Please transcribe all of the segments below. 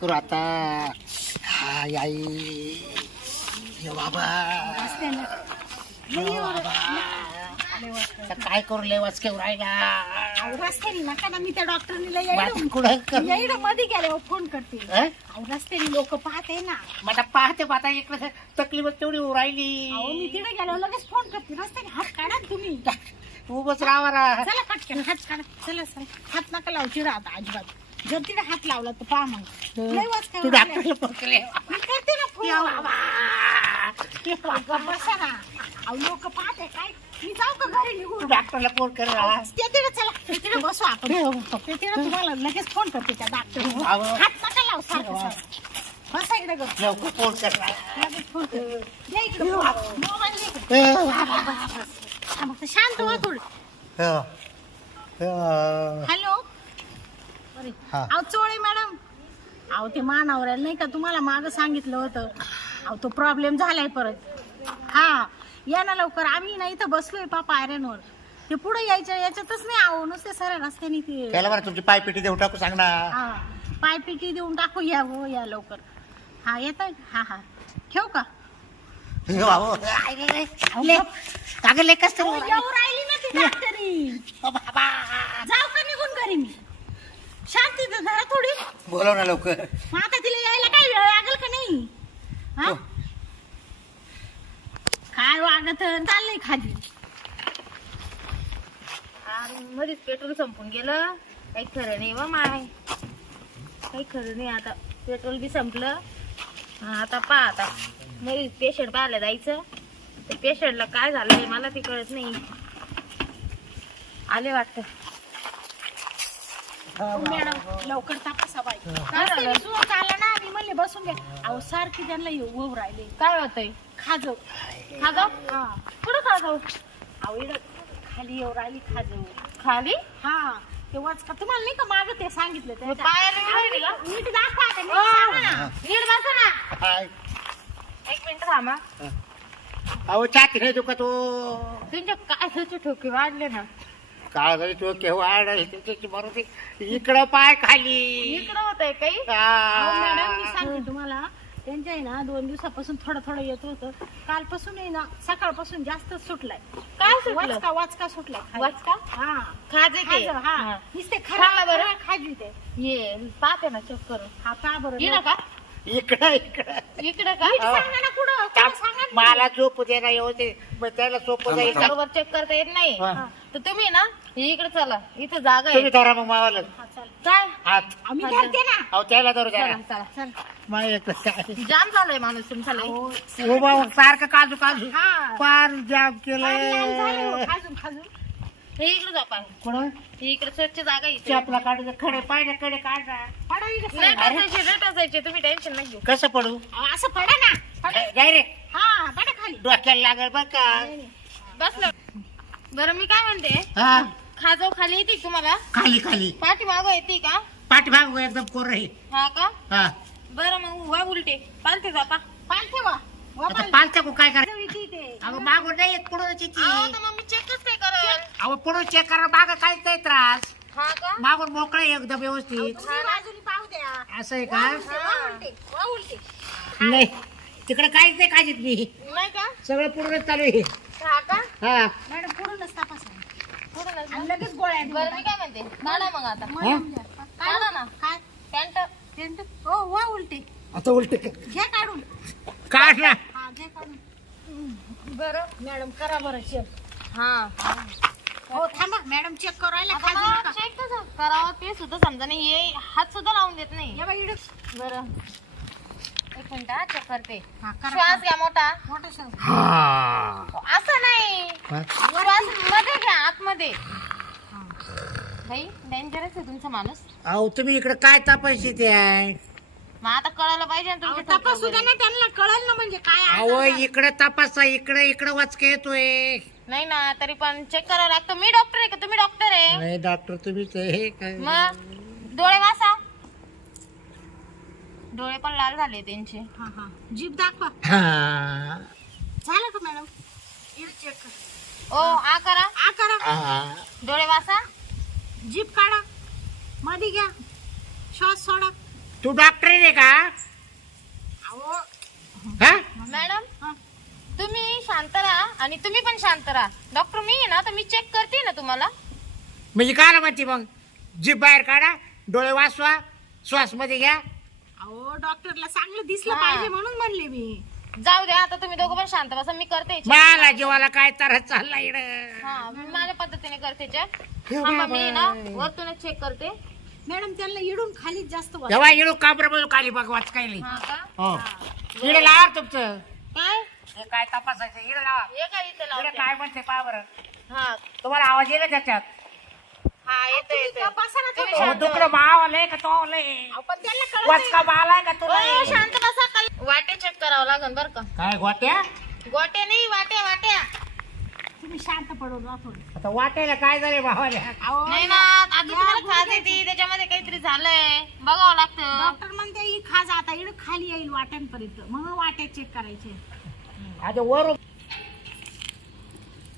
करू आता. हाय आई. ये बाबा. ये बाबा. आता काय करू लेवाच केव राहिला रस्त्याने नका ना मी त्या डॉक्टरनीला बात येईल कुठं कर? येईल मध्ये गेल्यावर फोन करते. हं? अहो, रस्त्याने लोक पाहते ना. आता पाहते पाहता इकडे तकलीफ तेवढी होऊ अहो मी राहिली तिथे गेल्यावर लगेच फोन करते. रस्त्याने हात काढा ना तुम्ही. उभच राहा राहा चला पटकन हात काढा. चला चला. हात नका लावची राहता अजिबात. जर तिथे हात लावला तर पहा मग लय वाज तू. डॉक्टरला पकडले करते ना फोन बसा ना अहो लोक पाहते काय मी जाऊ का घरी निघून डॉक्टरला फोन कर. ते तिथे चला ते तिथे बसू आपण ते तुम्हाला लगेच फोन करते त्या डॉक्टर. हात नका लाव सारखं सारखं. बसा इकडे गं. लवकर फोन कर राहा. लगेच फोन कर. दे इकडे फोन. मोबाईल दे इकडे. ए, थांबा, तर शांत थोडं. हो. हॅलो अरे हा. अहो चोळे मॅडम. अहो ते मानावऱ्याला नाही का तुम्हाला मागं सांगितलं होतं? अहो तो प्रॉब्लेम झालाय परत. हा या ना लवकर. आम्ही ना इथं बसलोय पापा आयरनवर. ते पुढे यायच्या याच्यातच नाही अहो नुसते सरळ रस्त्याने ते. त्याला बरं तुमची पायपेटी देऊ टाकू सांग ना. हा पायपिटी देऊन टाकू या हो या लवकर. हा येत हा हा. ठेव का? हे बाबा. आई रे रे. ले. अगं ले कसं अहो, तरी येऊ राहिली ना ती डॉक्टरी बाबा. जाऊ का निघून घरी मी? शांती धरा थोडी. बोलव ना लवकर. मग आता तिला यायला काय वेळ लागेल का नाही? हा? हो. काय वागत चाललंय खाली. मध्येच पेट्रोल संपून गेलं. काही खरं नाही वा माय. काही खरं नाही आता. पेट्रोल बी संपलं. हा, आता पहा आता. मध्येच पेशंट पाहायला जायचं. तर पेशंटला काय झालंय मला ते कळत नाही. आले वाटतं. मॅडम लवकर तपासा बाई ना मी म्हणले बसून घ्या. अहो सारखी त्यांना येऊ राहिले. काय होतंय? खाजव खागाव हा. कुठं खागाव अहो इकडं खाली येऊ राहिली खाजव खाली? हा. ते वाचका तुम्हाला नाही का माग ते सांगितलं मग पायाला का? नीट दाखवा आता, नीट सांगा ना. नीट बसा ना. हाय. एक मिनिट थांबा. अहो छाती नाही दुखत तो तुमच्या काय ठोके वाढले ना. काळ झाली तो केव्हा बरोबर इकडं पाय खाली. इकडं होतंय काही? अहो, मॅडम मी आ. सांगते तुम्हाला. त्यांच्या आहे ना दोन दिवसापासून थोडं थोडं येत होतं. कालपासून आहे ना सकाळपासून जास्त सुटलाय. काय सुटलं? वाचका वाचका सुटलाय खाली. वाचका? हा. खाजे ते? खाजं, हा. हा. नुसते सांगा बरं. खरा खाजी ते. ये पाहते ना चेक करून. हा का बरं? ना का? इकडं इकडं. इकडे का? सांगा ना कुठं? कुठं सांगा ना. मला झोप दे ना व्यवस्थित मग त्याला सोपं जाईल बरोबर चेक करता येत नाही. हा. तर तुम्ही ना इकडे चला. इथं जागा तुम्ही आहे धरा मग मावाला. हा. काय? हात. आम्ही धरते ना. अहो त्याला धरू द्या चला चला चल. मग एक काय? जाम झालाय माणूस तुमचा लई. हो, सारखं काजू काजू. हा. पार जाम फार लाल झाले. हो, केलं खाजून खाजून. हे इकडे जा कोण इकडे स्वच्छ जागा आहे इथे. चपला काढायचं खडे पाहिजे कडे काढा. पडा इकडे नाही सरळ. टाकायचे नाही टाकायचे तुम्ही टेन्शन नाही घेऊ. कसं पडू? अहो, असं पडा ना. पडा. डायरेक्ट. हा पडा खाली. डोक्याला लागल बघ का? बसलं. बरं मी काय म्हणते? हा? खाजाव खाली येते का तुम्हाला? खाली खाली. पाठी मागं येते का? पाठीमाग एकदम कोर राही हा का? हा. बरं मग वा उलटे. पालते पालथे वा. वा आता पालथे. को काय करायचं? इथे, इथे. अगं मागून नाही येत पुढं येते ती. अहो, तर मग मी चेकच अहो पुढं चेक करा मागं नाही त्रास? हा का? मागून मोकळं आहे एकदम व्यवस्थित. तुम्ही बाजूने पाहू द्या. असं आहे वा का? वा उलटे, वा उलटे. नाही. तिकडे काहीच नाही काजीत मी. नाही का? सगळं पूर्ण चालू आहे. हा का? हा. मॅडम पुढूनच तपासा. पुढे नाही. आणि लगेच गोळ्या बरं मी काय म्हणते? काढा मग आता. द्या. काढा ना. काय पॅन्ट टेंट? हो वा उलटे. आता उलट घ्या काढून. काढ ना हा घ्या काढून. बरं मॅडम करा बरं चेक हा. हो थांबा. मॅडम चेक करायला आता खाजू मला नका. check कसं करावं ते सुद्धा समजा नाही. हे हात सुद्धा लावून देत नाही. या बाई इकडे बरं. एक मिनिट चेक करते हा करा श्वास घ्या मोठा. हा. असं नाही. हा. श्वासमध्ये घ्या आतमध्ये. भाई डेंजरस आहे तुमचा माणूस. अहो तुम्ही इकडे काय तपासशी ते? आहे मग आता कळायला पाहिजे ना तुमच्या तपासू द्या ना त्यांना कळेल ना म्हणजे काय आहे. अहो इकडे तपासा इकडे इकडे वाचके येतोय. नाही ना तरी पण चेक करावं लागतं. मी डॉक्टर आहे का? तुम्ही डॉक्टर आहे? नाही डॉक्टर तुम्हीच आहे काय? मग? डोळे वासा. डोळे पण लाल झाले त्यांचे. हा हा. जीभ दाखवा. हा. झालं का मॅडम? चेक कर. ओ आ करा. आ करा. हा. डोळे वासा जीभ काढा. मध्ये घ्या. श्वास सोडा. तू डॉक्टर आहे का? अहो. हा? मॅडम हा. तुम्ही शांत राहा आणि तुम्ही पण शांत राहा. डॉक्टर मी आहे ना तर मी चेक करते ना तुम्हाला. म्हणजे काय म्हणते मग? जीभ बाहेर काढा डोळे वाचवा श्वासमध्ये घ्या. डॉक्टरला चांगलं दिसलं. पाहिजे म्हणून म्हणले मी. जाऊ द्या आता तुम्ही दोघं पण शांत बसा मी करते check. मला जीवाला काय तर चालला इकडं? हा मी माझ्या पद्धतीने करते चेक हे थांबा मी ना. वरतूनच चेक करते. मॅडम त्यांना इडून खाली जास्त वाट- तेव्हा इडू काबर खाली बघ वाच काय नाही हा. का हो लावा तुमचं. काय? हे काय तपासायचं? इकडे लावा. हे काय इथे इकडे लावते काय म्हणते पहा बरं. हा. तुम्हाला आवाज येईल त्याच्यात हा येतो येतो बसा ना तुम्ही थोडं. अहो, शांत आलंय का तो आलंय अहो, पण त्यांना कळत वाच नाही. का बालाय का तुला ओ, शांत बसा. कल- वाटे चेक करावं लागेल बरं का. काय गोट्या? गोटे नाही वाट्या वाट्या. तुम्ही शांत पडून राहा थोडं. आता वाटायला काय भावाला? अहो, नाही ना आता तुम्हाला खाज. येते त्याच्यामध्ये काहीतरी झालंय. बघावं लागतं. डॉक्टर म्हणते ही खाज आता इकडे खाली येईल वाट्यांपर्यंत. म्हणून वाट्या चेक करायचे. आता वर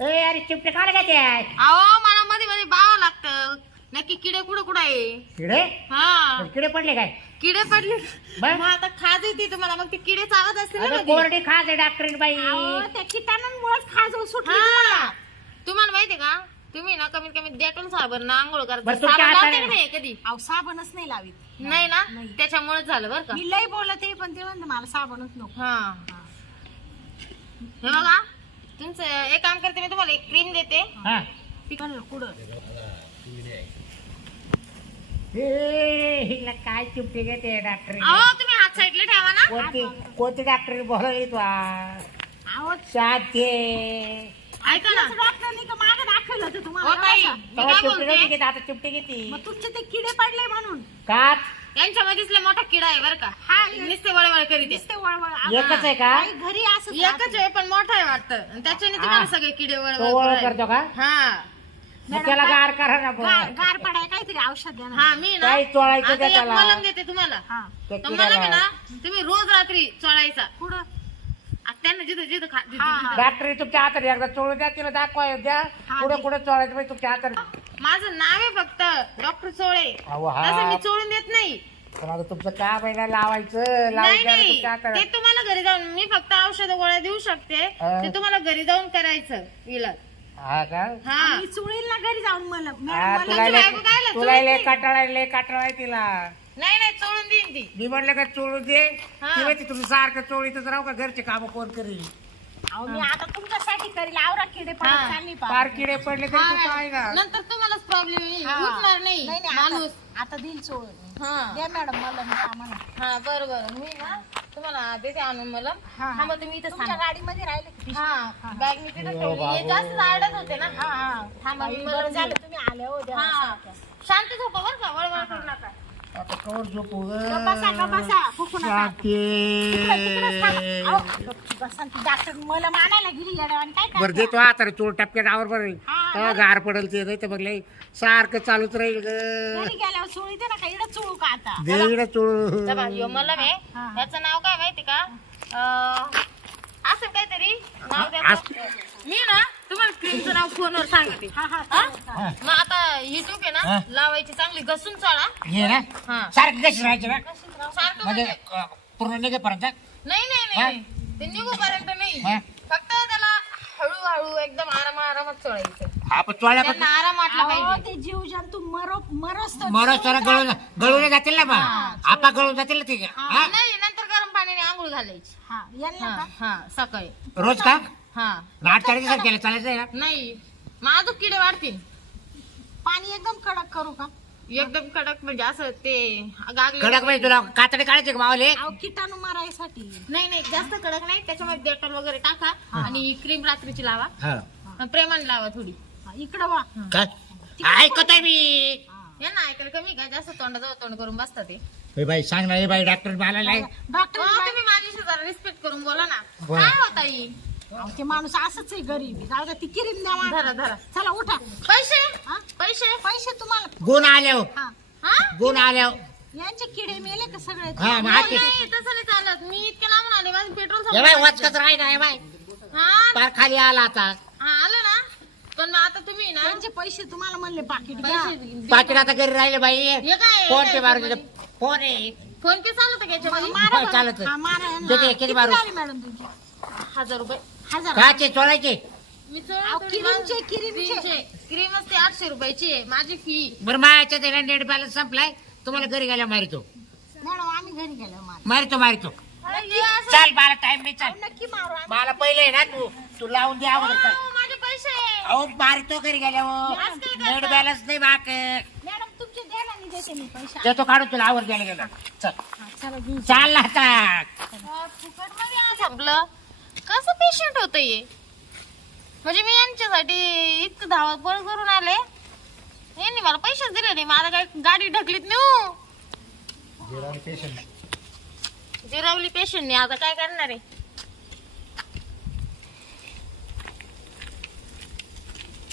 ए अरे चिपटे काढ का ते अहो बावं लागतं. नक्की किडे कुठं कुठं आहे? किडे? हा. किडे पडले काय? किडे पडले. बर. मग आता खाज येते तुम्हाला. मग ते किडे चावत असतील ना अगं मध्ये. कोरडी खाज आहे डॉक्टरीन बाई. अहो, त्या किटाणांमुळेच खाज सुटली हा. तुम्हाला. माहितीये का? तुम्ही ना कमीत कमी डेटॉल साबण ना आंघोळ बरं, करता तुमच्या साबण लावते हाताने- का नाही कधी? अहो साबणच नाही लावीत. नाही ना? नाही. त्याच्यामुळेच झालं बरं का. मी लई बोलत आहे पण ते म्हणते मला साबणच नको. हा. हे. बघा. तुमचं एक काम करते मी तुम्हाला एक क्रीम देते. हा. हिला काय चिपटे घेते डॉक्टरीन अहो तुम्ही हात साईडला ठेवा ना. कोणती कोणती डॉक्टरीन बोलावली तू अहो शांती ऐका ना. डॉक्टरनी का मागं दाखवलं होतं ओ तुम्हाला ताई एवढं मी तेव्हा काय चिपटे बोलते? घेते आता चिपटे घेते. मग तुमचे ते किडे पडले म्हणून. काच यांच्यामध्येच लय मोठा किडा आहे बरं का. हा नुसते वळवळ करीत वळवळ. एकच आहे का? घरी असं एकच आहे पण मोठा आहे वाटतं. आणि त्याच्याने तुम्हाला हा. सगळे किडे तो वळवळ. करतो का? हा. मग त्याला गार करा ना गार. गार पडाय काहीतरी औषध द्या ना. हा मी ना काही चोळायचं आता का एक त्याला? मलम देते तुम्हाला. हा. तो मलम आहे किड्याला. ना तुम्ही रोज रात्री चोळायचा. कुठं? आता त्यांना जिथं जिथं खा- जिथं- हा, जिथं-. डॉक्टरी तुमच्या हातात एकदा चोळू द्या तिला दाखवा द्या. हा, पुढे चोळायचं बाई तुमच्या हातात माझं नाव आहे फक्त डॉक्टर चोळे. अहो, हा. तसं मी चोळून देत नाही. पण आता तुमचं काम आहे ना लावायचं. नाही लावायचं नाही. तुमच्या हातात ते तुम्हाला घरी जाऊन मी फक्त औषध गोळ्या देऊ शकते. हा. ते तुम्हाला घरी जाऊन करायचं इलाज. हा का? हा. मी चुळील ना घरी जाऊन मला हा, मॅडम तुला मला लय- बायको काय आलं? तुला चोळून लय दे. कटाळा आहे, लय कटाळा आहे तिला. नाही नाही चोळून देईन ती. मी म्हणलं का चोळू दे. हा. ती माहिती तुम्ही सारखं चोळीतच राहू का? घरचे काम कोण करील? अहो, मी आता तुमच्यासाठी करील. आवरा किडे पडत. चालली किडे पडले तरी तू ना. नंतर तुम्हालाच प्रॉब्लेम येईल हा. उठणार नाही. नाही नाही माणूस. आता- आता दिल चोळून. हा. द्या मॅडम मला हा बरं बरं. मी ना तुम्हाला देते आणून मला. हा, मग तुम्ही इथं तुमच्या सांगा. गाडीमध्ये राहिले का? पिशवी? हा. बॅग मी तिथं ठेवली. हे जास्त आडत होते ना. हा हा. थांबा, बरं झालं. तुम्ही आले हो द्या हा. शांत झोपा बरं का? वळवळ करू नका. आता कवर झोपू ग. बसा का बसा फुकू नका तिकडं- तिकडंच थांबा. शांती. अहो, बसा ती डॉक्टर मला मानायला गेली येड्यावानी काय बरं करते? देतो आता रे चोळ टपक्या डावर बरं हा, तेव्हा गार पडल ते नाही तर मग लय सारखं चालूच राहील ग घरी गेल्यावर चोळी दे ना का इकडं चोळू का आता दे इकडं चोळ चला ह्यो मलम आहे हा. याचं नाव काय माहिती का अं, असं काहीतरी नाव मी ना तुम्हाला क्रीमचं नाव फोनवर सांगते. हा हा हा? चालेल, चालेल. मग आता ही टूक आहे हा. ना लावायची चांगली घसून चाळा हे ना. हा. सारखं कशी राहायची ना सारखं म्हणजे म्हणजे अ, पूर्ण निघेपर्यंत? नाही नाही नाही. ते निघूपर्यंत नाही. हा. फक्त त्याला हळूहळू एकदम आराम आरामात चोळायचं हा पण चोळल्या पण त्यांना आराम वाटला अहो, पाहिजे. ते जीव जंतू मरो मरस तर गळून गळून जातील ना बा. आपा गळून जातील ना ते. हा? नाही नंतर गरम पाण्याने आंघोळ घालायची. हा यांना हा का? हा सकाळी. रोज का? हा. केलं चालायचं आहे ना नाही. मग अजून किडे वाढतील. पाणी एकदम कडक करू का? एकदम कडक म्हणजे असं ते गागले कडक म्हणजे तुला कातडे काढायचे का मावले? अहो किटाणू मारायसाठी. नाही नाही जास्त कडक नाही. त्याच्यामध्ये डेटॉल वगैरे टाका आणि क्रीम रात्रीची लावा. हा. प्रेमाने लावा थोडी. हा, इकडं वा. काय? ऐकतोय मी. यांना ऐकायला कमी काय जास्त तोंडाजवळ तोंड करून बसता ते. हे बाई सांग ना हे बाई डॉक्टर मला नाही डॉक्टर अहो, तुम्ही माझ्याशी जरा रिस्पेक्ट करून बोला ना. काय होता ही अहो, ते माणूस असंच आहे गरीब. जाऊ द्या ती किरीम द्या धरा मला. धरा. चला उठा. पैसे? हा? पैसे? पैसे तुम्हाला. गुण आल्याव हा. हा? गुण आल्याव यांचे किडे मेले का सगळे? हा, मग. नाही, तसं नाही चालत. मी इतके लांबून आले माझं पेट्रोल राही ना हा? पार खाली आला आता. हा आलं ना. पण मग आता तुम्ही ना त्यांचे पैसे तुम्हाला म्हणले पाकिट घ्या. पैसे पाकिट आता घरी राहिले बाई. हे काय फोन पे मारून दिलं. फोन आहे. फोन पे चालत का याच्यामध्ये? मारा बरं. हा, मारा. यांना. किती- किती मारू? झाली मॅडम तुमची? हजार रुपये. हजार काचे चोळायचे मी अहो, क्रीमचे, क्रीमचे. क्रीम असते आठशे रुपयाची आहे माझी फी बरं माझ्या त्याला नेट बॅलन्स संपलाय. तुम्हाला घरी गेल्या मारितो. मॅडम आम्ही घरी गेलो मारा मारितो मारितो. चाल मला टाइम नाही चाल. नक्की मारू आम्ही. मला पहिले आहे ना तू तू लावून द्या अगोदर चाल. माझे पैसे अहो मारितो घरी गेल्यावर. नेट बॅलन्स नाही बाक मॅडम तुमचे देते मी पैसे. देतो काढून तुला आवर गेला गेला. चल. हा, चला घेऊन चाल ना आता. फुकटमध्ये आज संपलं? कसं पेशंट होत हे? म्हणजे मी यांच्यासाठी इतकं धावपळ करून आले. यांनी मला पैसेच दिले नाही. मला काय गाडी ढकलीत नाही हो. जिरावली पेशंटने आता काय करणार आहे?